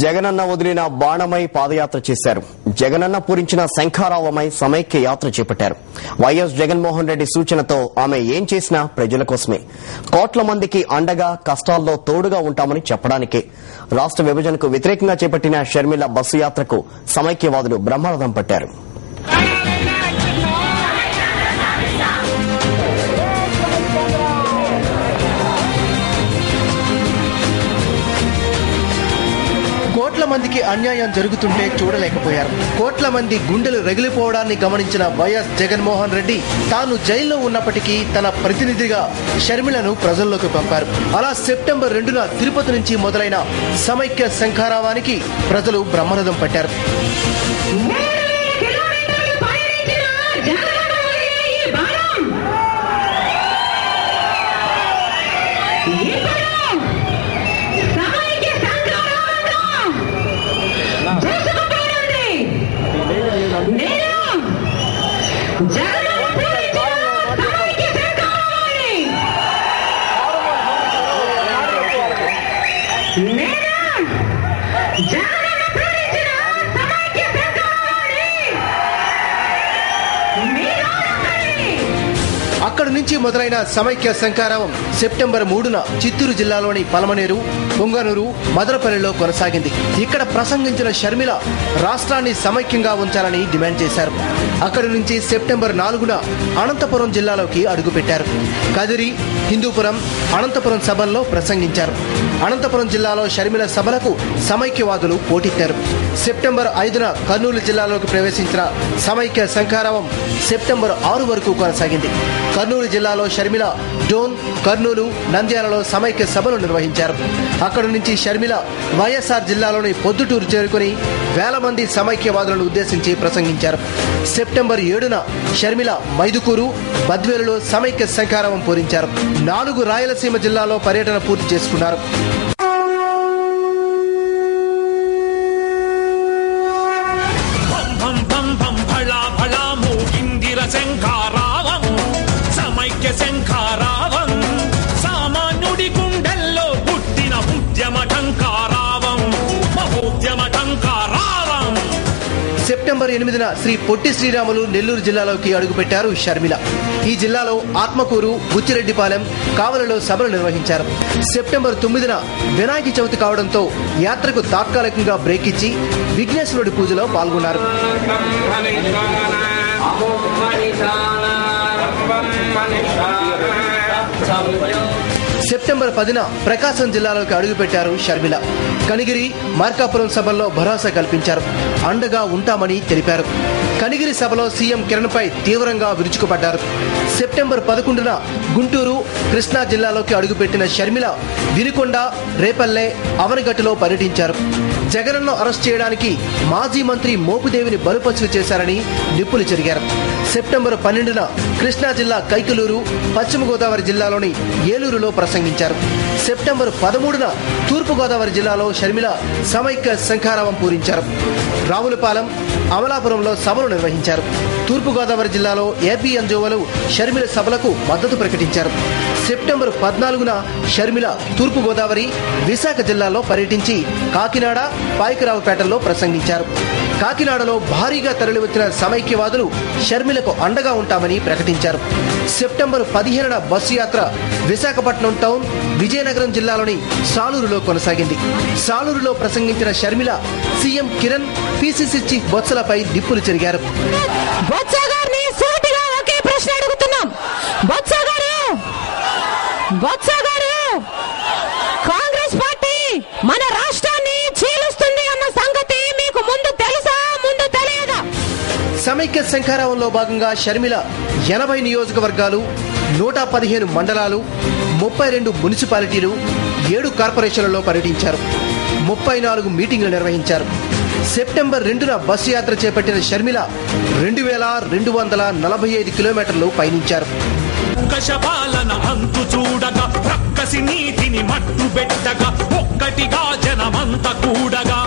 జగనన్న వదిలిన బాణమై పాదయాత్ర చేశారు. జగనన్న పూరించిన శంఖారావమై సమైక్య యాత్ర చేపట్టారు. వైఎస్ జగన్మోహన్ రెడ్డి సూచనతో ఆమె ఏం చేసినా ప్రజల కోసమే, కోట్ల మందికి అండగా కష్టాల్లో తోడుగా ఉంటామని చెప్పడానికే. రాష్ట్ర విభజనకు వ్యతిరేకంగా చేపట్టిన షర్మిల బస్సు యాత్రకు సమైక్యవాదులు బ్రహ్మరథం పట్టారు. కోట్ల మందికి అన్యాయం జరుగుతుంటే చూడలేకపోయారు. కోట్ల మంది గుండెలు రగిలిపోవడాన్ని గమనించిన వైఎస్ జగన్మోహన్ రెడ్డి తాను జైల్లో ఉన్నప్పటికీ తన ప్రతినిధిగా షర్మిలను ప్రజల్లోకి పంపారు. అలా సెప్టెంబర్ 2న తిరుపతి నుంచి మొదలైన సమైక్య శంఖారావానికి ప్రజలు బ్రహ్మరథం పట్టారు. అక్కడి నుంచి మొదలైన సమైక్య శంఖారావం సెప్టెంబర్ 3న చిత్తూరు జిల్లాలోని పలమనేరు, పొంగనూరు, మదనపల్లిలో కొనసాగింది. ఇక్కడ ప్రసంగించిన షర్మిల రాష్ట్రాన్ని సమైక్యంగా ఉంచాలని డిమాండ్ చేశారు. అక్కడి నుంచి సెప్టెంబర్ 4న అనంతపురం జిల్లాలోకి అడుగుపెట్టారు. కదిరి, హిందూపురం, అనంతపురం సభల్లో ప్రసంగించారు. అనంతపురం జిల్లాలో షర్మిల సభలకు సమైక్యవాదులు పోటెత్తారు. సెప్టెంబర్ 5న కర్నూలు జిల్లాలోకి ప్రవేశించిన సమైక్య శంఖారావం సెప్టెంబర్ 6 వరకు కొనసాగింది. కర్నూలు జిల్లాలో షర్మిల డోన్, కర్నూలు, నంద్యాలలో సమైక్య సభలు నిర్వహించారు. అక్కడి నుంచి షర్మిల వైఎస్ఆర్ జిల్లాలోని పొద్దుటూరు చేరుకుని వేల మంది సమైక్యవాదులను ఉద్దేశించి ప్రసంగించారు. సెప్టెంబర్ 7న షర్మిల మైదుకూరు, బద్వేలులో సమైక్య శంఖారావం పూరించారు. 4 రాయలసీమ జిల్లాలో పర్యటన పూర్తి చేసుకున్నారు. సెప్టెంబర్ 8న శ్రీ పొట్టి శ్రీరాములు నెల్లూరు జిల్లాలోకి అడుగుపెట్టారు షర్మిల. ఈ జిల్లాలో ఆత్మకూరు, బుచ్చిరెడ్డిపాలెం, కావలలో సభలు నిర్వహించారు. సెప్టెంబర్ 9న వినాయక చవితి కావడంతో యాత్రకు తాత్కాలికంగా బ్రేక్ ఇచ్చి విఘ్నేశ్వరుడి పూజలో పాల్గొన్నారు. సెప్టెంబర్ 10న ప్రకాశం జిల్లాలోకి అడుగుపెట్టారు షర్మిల. కనిగిరి, మార్కాపురం సభల్లో భరోసా కల్పించారు. అండగా ఉంటామని తెలిపారు. కనిగిరి సభలో సీఎం కిరణ్ పై తీవ్రంగా విరుచుకుపడ్డారు. సెప్టెంబర్ 11న గుంటూరు, కృష్ణా జిల్లాలోకి అడుగుపెట్టిన షర్మిల వినుకొండ, రేపల్లె, అవనగట్టులో పర్యటించారు. జగన్ను అరెస్ట్ చేయడానికి మాజీ మంత్రి మోపుదేవిని బలుపరుచు చేశారని నిప్పులు చెరిగారు. సెప్టెంబర్ 12న కృష్ణా జిల్లా కైకలూరు, పశ్చిమ గోదావరి జిల్లాలోని ఏలూరులో ప్రసంగించారు. సెప్టెంబర్ 13న తూర్పు గోదావరి జిల్లాలో షర్మిల సమైక్య శంఖారావం పూరించారు. రావులపాలెం, అమలాపురంలో సభలు నిర్వహించారు. తూర్పు గోదావరి జిల్లాలో ఏపీ ఎన్జీఓలు షర్మిల సభలకు మద్దతు ప్రకటించారు. సెప్టెంబర్ 14న షర్మిల తూర్పు గోదావరి, విశాఖ జిల్లాలో పర్యటించి కాకినాడ, పాయకరావుపేటలో ప్రసంగించారు. కాకినాడలో భారీగా తరలివచ్చిన సమైక్యవాదులు షర్మిలకు అండగా ఉంటామని ప్రకటించారు. సెప్టెంబర్ 15న బస్సు యాత్ర విశాఖపట్నం టౌన్, విజయనగరం జిల్లాలోని సాలూరులో కొనసాగింది. సాలూరులో ప్రసంగించిన Sharmila CM Kiran, PCC chief బొత్సలపై నిప్పులు చెరిగారు. కాంగ్రెస్ పార్టీ మన రాష్ట్రాన్ని చీలుస్తుంది అన్న సంగతి మీకు ముందు తెలుసా, ముందు తెలియదా? సమైక్య శంఖారావంలో భాగంగా షర్మిల 80 నియోజకవర్గాలు, 115 మండలాలు, 32 మున్సిపాలిటీలు, 7 కార్పొరేషన్లలో పర్యటించారు. 34 మీటింగ్లు నిర్వహించారు. సెప్టెంబర్ 2న బస్సు యాత్ర చేపట్టిన షర్మిల 2245 కిలోమీటర్లు పయనించారు. పాలన అంతు చూడగా ప్రక్కసి నీతిని మట్టు పెట్టగా ఒక్కటిగా జనమంత కూడగా